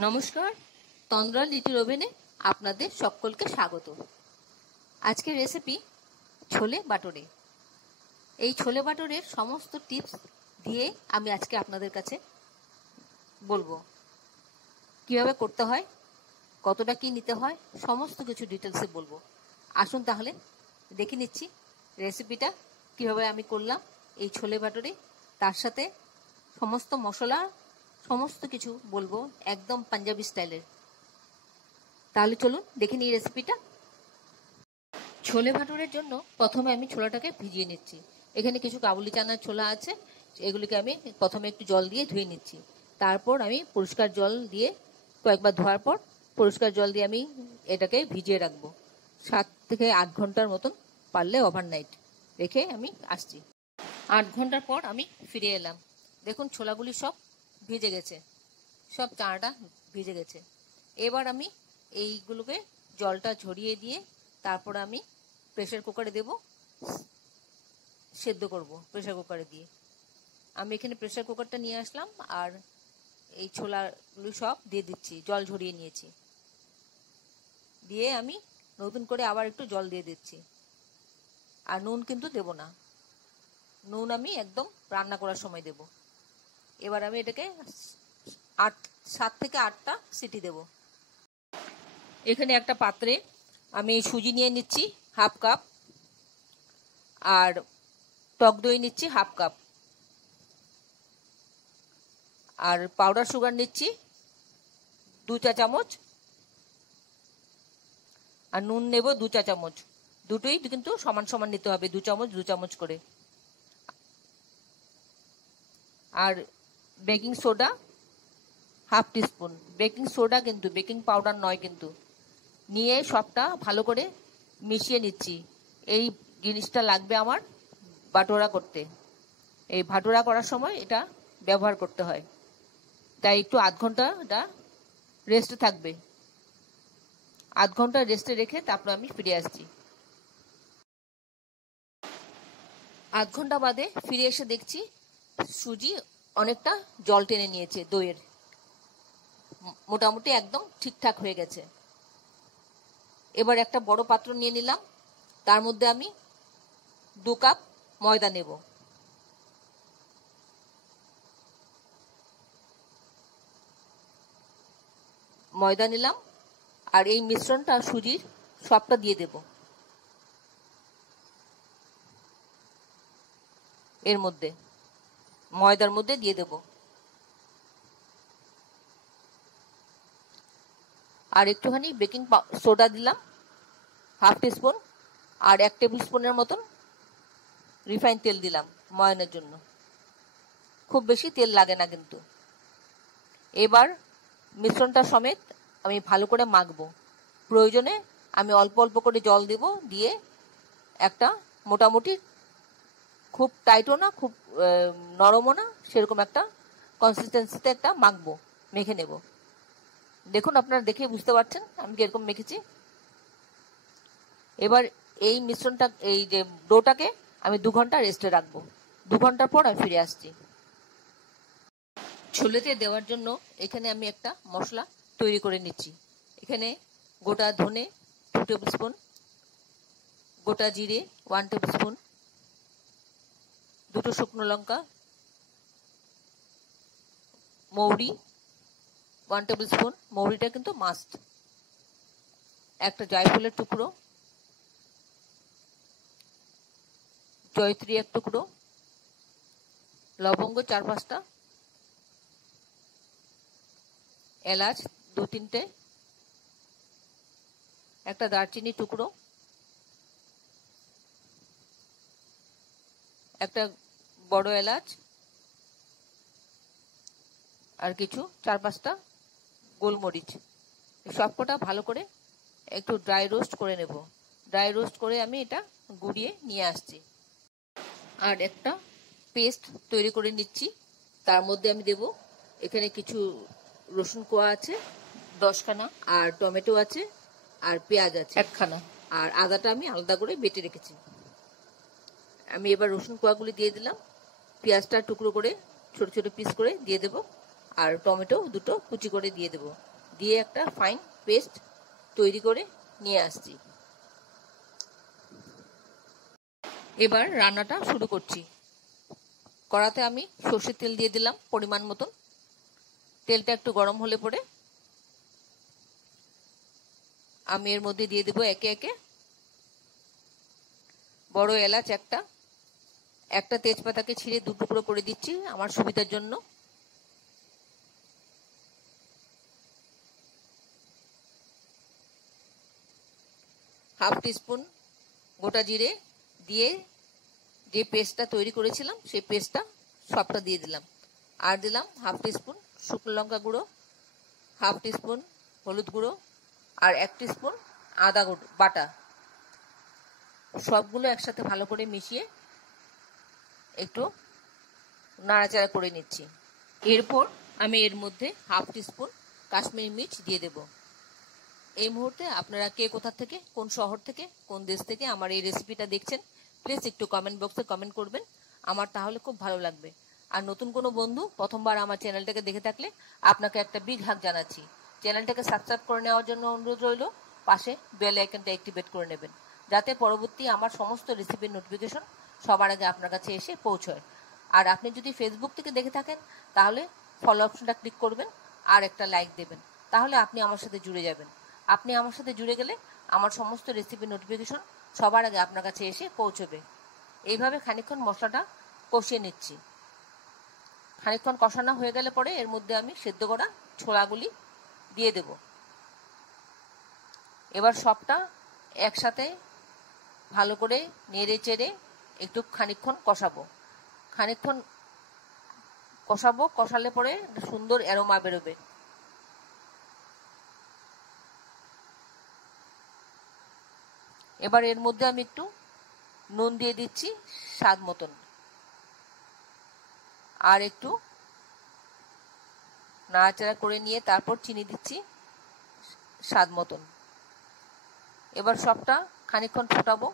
নমস্কার, তন্দ্রা লিটিল ওভেনে আপনাদের সকলকে স্বাগত। আজকের রেসিপি ছোলে বাটোরে। এই ছোলে বাটোরের সমস্ত টিপস দিয়ে আমি আজকে আপনাদের কাছে বলবো কিভাবে করতে হয়, কতটা কি নিতে হয়, সমস্ত কিছু ডিটেলসে বলবো। আসুন তাহলে দেখে নিচ্ছি রেসিপিটা কিভাবে আমি করলাম এই ছোলে বাটোরে। তার সাথে সমস্ত মশলা সমস্ত কিছু বলবো, একদম পাঞ্জাবি স্টাইলের। তাহলে চলুন দেখে নিই রেসিপিটা। ছোলে ভাটুরের জন্য প্রথমে আমি ছোলাটাকে ভিজিয়ে নিচ্ছি। এখানে কিছু কাবুলি চানার ছোলা আছে, এগুলিকে আমি প্রথমে একটু জল দিয়ে ধুয়ে নিচ্ছি। তারপর আমি পরিষ্কার জল দিয়ে কয়েকবার ধোয়ার পর পরিষ্কার জল দিয়ে আমি এটাকে ভিজিয়ে রাখবো 7 থেকে 8 ঘন্টার মতন, পারলে ওভারনাইট রেখে আমি আসছি। 8 ঘন্টার পর আমি ফিরে এলাম। দেখুন ছোলাগুলি সব ভিজে গেছে, সব চানাটা ভিজে গেছে। এবার আমি এইগুলোকে জলটা ঝরিয়ে দিয়ে তারপর আমি প্রেসার কুকারে দেব, সেদ্ধ করব প্রেসার কুকারে দিয়ে। আমি এখানে প্রেসার কুকারটা নিয়ে আসলাম আর এই ছোলাগুলো সব দিয়ে দিচ্ছি, জল ঝরিয়ে নিয়েছি। দিয়ে আমি নতুন করে আবার একটু জল দিয়ে দিচ্ছি। আর নুন কিন্তু দেব না, নুন আমি একদম রান্না করার সময় দেব। এবার আমি এটাকে 7 থেকে 8টা সিটি দেব। এখানে একটা পাত্রে আমি সুজি নিয়ে নিচ্ছি হাফ কাপ, আর টক দই নিচ্ছি হাফ কাপ, আর পাউডার সুগার নিচ্ছি 2 চা চামচ, আর নুন নেব 2 চা চামচ। দুটোই কিন্তু সমান সমান নিতে হবে, 2 চামচ 2 চামচ করে। আর baking soda half teaspoon. Baking soda কিন্তু বেকিং পাউডার নয় কিন্তু। নিয়ে সবটা ভালো করে মিশিয়ে নিচ্ছি। এই জিনিসটা লাগবে আমার বাটোরা করতে। এই ভাটোরা করার সময় এটা ব্যবহার করতে হয়, তাই একটু আধ ঘন্টা এটা রেস্টে থাকবে। আধ ঘন্টা রেস্টে রেখে তারপর আমি ফিরে আসছি। আধ ঘন্টা বাদে ফিরে এসে দেখছি সুজি অনেকটা জল টেনে নিয়েছে, দইয়ের মোটামুটি একদম ঠিকঠাক হয়ে গেছে। এবার একটা বড় পাত্র নিয়ে নিলাম, তার মধ্যে আমি 2 কাপ ময়দা নেব। ময়দা নিলাম আর এই মিশ্রণটা সুজির সবটা দিয়ে দেব এর মধ্যে, ময়দার মধ্যে দিয়ে দেব। আর একটুখানি বেকিং সোডা দিলাম হাফ টিস্পুন, আর 1 টেবিল স্পুনের মতন রিফাইন তেল দিলাম ময়ানের জন্য। খুব বেশি তেল লাগে না কিন্তু। এবার মিশ্রণটা সমেত আমি ভালো করে মাখবো। প্রয়োজনে আমি অল্প অল্প করে জল দেব, দিয়ে একটা মোটামুটি খুব টাইটও না খুব নরমও না, সেরকম একটা কনসিস্টেন্সিতে একটা মাখবো, মেখে নেব। দেখুন আপনারা দেখে বুঝতে পারছেন আমি কিরকম মেখেছি। এবার এই মিশ্রণটা, এই যে ডোটাকে আমি 2 ঘন্টা রেস্টে রাখবো। 2 ঘন্টার পর আমি ফিরে আসছি। ছোলেতে দেওয়ার জন্য এখানে আমি একটা মশলা তৈরি করে নিচ্ছি। এখানে গোটা ধনে 2 টেবিল স্পুন, গোটা জিরে 1 টেবিল স্পুন, 2টো শুকনো লঙ্কা, মৌরি 1 টেবিল স্পুন, মৌরিটা কিন্তু মাস্ট, একটা জায়ফলের টুকরো, জয়ত্রী 1 টুকরো, লবঙ্গ 4-5টা, এলাচ 2-3টে, একটা দারচিনি টুকরো, একটা বড় এলাচ, আর কিছু 4-5টা গোলমরিচ। সবকটা ভালো করে একটু ড্রাই রোস্ট করে নেব। ড্রাই রোস্ট করে আমি এটা গুঁড়িয়ে নিয়ে আসছি। আর একটা পেস্ট তৈরি করে নিচ্ছি। তার মধ্যে আমি দেব এখানে কিছু রসুন কোয়া আছে 10খানা, আর টমেটো আছে, আর পেঁয়াজ আছে 1খানা, আর আদাটা আমি আলাদা করে বেটে রেখেছি। আমি এবার রসুন কোয়াগুলি দিয়ে দিলাম, পেঁয়াজটা টুকরো করে ছোট ছোট পিস করে দিয়ে দেব, আর টমেটো দুটো কুচি করে দিয়ে দেব, দিয়ে একটা ফাইন পেস্ট তৈরি করে নিয়ে আসছি। এবার রান্নাটা শুরু করছি। কড়াতে আমি সর্ষের তেল দিয়ে দিলাম পরিমাণ মতন। তেলটা একটু গরম হলে পরে আমি এর মধ্যে দিয়ে দেব একে একে বড় এলাচ একটা তেজপাতাকে ছিঁড়ে দু টুকরো করে দিচ্ছি আমার সুবিধার জন্য। হাফ টিস্পুন গোটা জিরে দিয়ে যে পেস্টটা তৈরি করেছিলাম সেই পেস্টটা সবটা দিয়ে দিলাম। আর দিলাম হাফ টিস্পুন শুকনো লঙ্কা গুঁড়ো, হাফ টিস্পুন হলুদ গুঁড়ো আর 1 টিস্পুন আদা বাটা। সবগুলো একসাথে ভালো করে মিশিয়ে একটু নাড়াচাড়া করে নিচ্ছি। এরপর আমি এর মধ্যে হাফ টিস্পুন কাশ্মীরি মির্চ দিয়ে দেব। এই মুহূর্তে আপনারা কে কোথা থেকে, কোন শহর থেকে, কোন দেশ থেকে আমার এই রেসিপিটা দেখছেন প্লিজ একটু কমেন্ট বক্সে কমেন্ট করবেন, আমার তাহলে খুব ভালো লাগবে। আর নতুন কোনো বন্ধু প্রথমবার আমার চ্যানেলটাকে দেখে থাকলে আপনাকে একটা বিগ হাগ জানাচ্ছি। চ্যানেলটাকে সাবস্ক্রাইব করে নেওয়ার জন্য অনুরোধ রইল, পাশে বেল আইকনটা অ্যাক্টিভেট করে নেবেন যাতে পরবর্তী আমার সমস্ত রেসিপির নোটিফিকেশন সবার আগে আপনার কাছে এসে পৌঁছয়। আর আপনি যদি ফেসবুক থেকে দেখে থাকেন তাহলে ফলো অপশনটা ক্লিক করবেন আর একটা লাইক দেবেন, তাহলে আপনি আমার সাথে জুড়ে যাবেন। আপনি আমার সাথে জুড়ে গেলে আমার সমস্ত রেসিপির নোটিফিকেশন সবার আগে আপনার কাছে এসে পৌঁছবে। এইভাবে খানিকক্ষণ মশলাটা কষিয়ে নিচ্ছি। খানিকক্ষণ কষানো হয়ে গেলে পরে এর মধ্যে আমি সেদ্ধ করা ছোলাগুলি দিয়ে দেব। এবার সবটা একসাথে ভালো করে নেড়ে চেড়ে একটু খানিকক্ষণ কষালে পরে সুন্দর অ্যারোমা বেরোবে। এবার এর মধ্যে আমি একটু নুন দিয়ে দিচ্ছি স্বাদ মতন, আর একটু নাড়াচাড়া করে নিয়ে তারপর চিনি দিচ্ছি স্বাদ মতন। এবার সবটা খানিকক্ষণ ফোটাবো।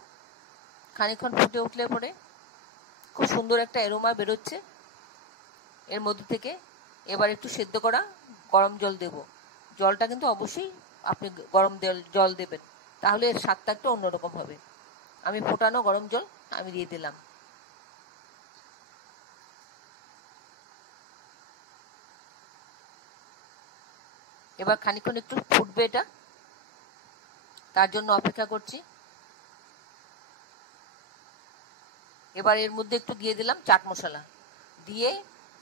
খানিকক্ষণ ফুটে উঠলে পরে খুব সুন্দর একটা অ্যারোমা বেরোচ্ছে এর মধ্যে থেকে। এবার একটু সেদ্ধ করা গরম জল দেব। জলটা কিন্তু অবশ্যই আপনি গরম জল দেবেন, তাহলে এর স্বাদটা একটু অন্যরকম হবে। আমি ফোটানো গরম জল আমি দিয়ে দিলাম। এবার খানিকক্ষণ একটু ফুটবে, এটা তার জন্য অপেক্ষা করছি। এবার এর মধ্যে একটু দিয়ে দিলাম চাট মশলা, দিয়ে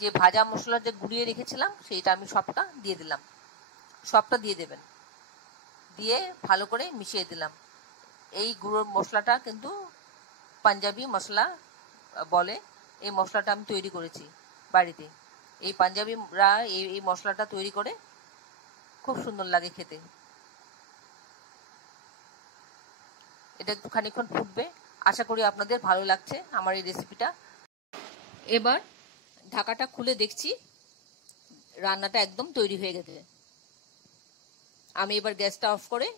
যে ভাজা মশলা যে গুঁড়িয়ে রেখেছিলাম সেইটা আমি সবটা দিয়ে দিলাম। সবটা দিয়ে দেবেন, দিয়ে ভালো করে মিশিয়ে দিলাম। এই গুঁড়ো মশলাটা কিন্তু পাঞ্জাবি মশলা বলে। এই মশলাটা আমি তৈরি করেছি বাড়িতে। এই পাঞ্জাবিরা এই মশলাটা তৈরি করে, খুব সুন্দর লাগে খেতে। এটা একটু খানিকক্ষণ ফুটবে, আশা করি আপনাদের ভালো লাগছে আমার এই রেসিপিটা। এবার ঢাকাটা খুলে দেখছি রান্নাটা একদম তৈরি হয়ে গেছে। আমি এবার গ্যাসটা অফ করে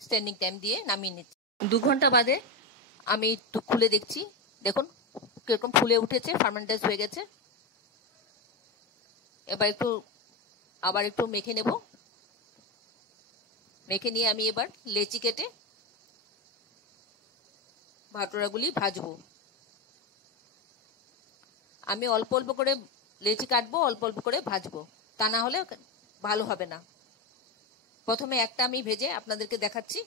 স্ট্যান্ডিং টাইম দিয়ে নামিয়ে নিচ্ছি। 2 ঘন্টা বাদে আমি একটু খুলে দেখছি, দেখুন কিরকম ফুলে উঠেছে, ফার্মেন্টাইজ হয়ে গেছে। এবার আবার একটু মেখে নেব। মেখে নিয়ে আমি এবার লেচি কেটে ভাটোরাগুলি ভাজবো। আমি অল্প অল্প করে লেচি কাটবো, অল্প অল্প করে ভাজবো, তা না হলে ভালো হবে না। প্রথমে একটা আমি ভেজে আপনাদেরকে দেখাচ্ছি।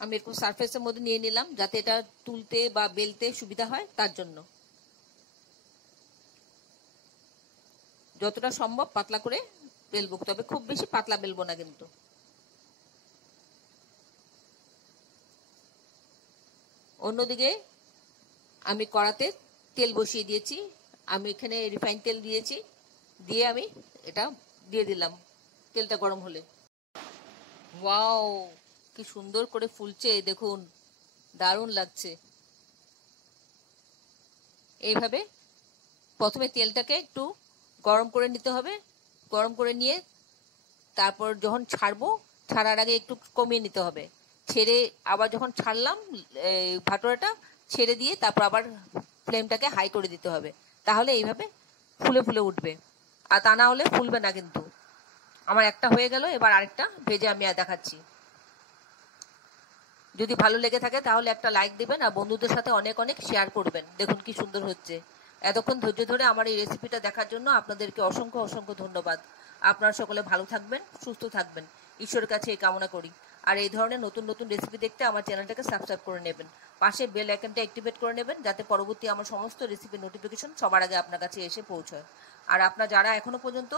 আমি এরকম সারফেসের মধ্যে নিয়ে নিলাম যাতে এটা তুলতে বা বেলতে সুবিধা হয়, তার জন্য যতটা সম্ভব পাতলা করে বেলবো, তবে খুব বেশি পাতলা বেলবো না কিন্তু। অন্যদিকে আমি কড়াতে তেল বসিয়ে দিয়েছি। আমি এখানে রিফাইন তেল দিয়েছি, দিয়ে আমি এটা দিয়ে দিলাম। তেলটা গরম হলে ওয়াও কি সুন্দর করে ফুলছে, দেখুন দারুণ লাগছে। এইভাবে প্রথমে তেলটাকে একটু গরম করে নিতে হবে। গরম করে নিয়ে তারপর যখন ছাড়বো, ছাড়ার আগে একটু কমিয়ে নিতে হবে। ছেড়ে আবার যখন ছাড়লাম ভাটোরাটা ছেড়ে দিয়ে তারপর আবার ফ্লেমটাকে হাই করে দিতে হবে, তাহলে এইভাবে ফুলে ফুলে উঠবে, আর তা না হলে ফুলবে না কিন্তু। আমার একটা হয়ে গেল, এবার আরেকটা ভেজে আমি দেখাচ্ছি। যদি ভালো লেগে থাকে তাহলে একটা লাইক দিবেন, আর বন্ধুদের সাথে অনেক অনেক শেয়ার করবেন। দেখুন কি সুন্দর হচ্ছে। এতক্ষণ ধৈর্য ধরে আমার এই রেসিপিটা দেখার জন্য আপনাদেরকে অসংখ্য অসংখ্য ধন্যবাদ। আপনারা সকলে ভালো থাকবেন, সুস্থ থাকবেন, ঈশ্বরের কাছে এই কামনা করি। আর এই ধরনের নতুন নতুন রেসিপি দেখতে আমার চ্যানেলটাকে সাবস্ক্রাইব করে নেবেন, পাশে বেল আইকনটা অ্যাক্টিভেট করে নেবেন, যাতে পরবর্তী আমার সমস্ত রেসিপির নোটিফিকেশন সবার আগে আপনার কাছে এসে পৌঁছয়। আর আপনারা যারা এখনো পর্যন্ত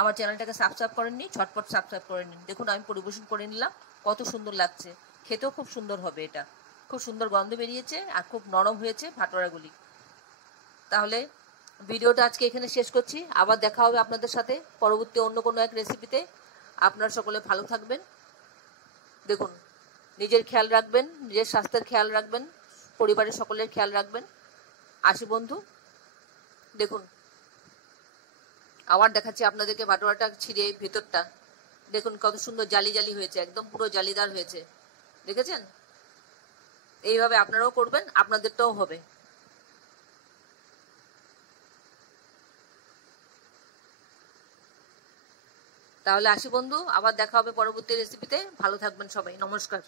আমার চ্যানেলটাকে সাবস্ক্রাইব করেননি, ঝটপট সাবস্ক্রাইব করে নিন। দেখুন আমি পরিবেশন করে নিলাম, কত সুন্দর লাগছে, খেতেও খুব সুন্দর হবে। এটা খুব সুন্দর গন্ধ বেরিয়েছে আর খুব নরম হয়েছে ভাটোরাগুলি। তাহলে ভিডিওটা আজকে এখানে শেষ করছি, আবার দেখা হবে আপনাদের সাথে পরবর্তী অন্য কোনো এক রেসিপিতে। আপনারা সকলে ভালো থাকবেন। দেখুন, নিজের খেয়াল রাখবেন, নিজের স্বাস্থ্যের খেয়াল রাখবেন, পরিবারের সকলের খেয়াল রাখবেন। আসি বন্ধু। দেখুন আবার দেখাচ্ছি আপনাদেরকে ভাটোরাটা ছিঁড়ে ভেতরটা। দেখুন কত সুন্দর জালি জালি হয়েছে, একদম পুরো জালিদার হয়েছে, দেখেছেন? এইভাবে আপনারাও করবেন, আপনাদেরটাও হবে। তাহলে আসি বন্ধু, আবার দেখা হবে পরবর্তী রেসিপিতে। ভালো থাকবেন সবাই, নমস্কার।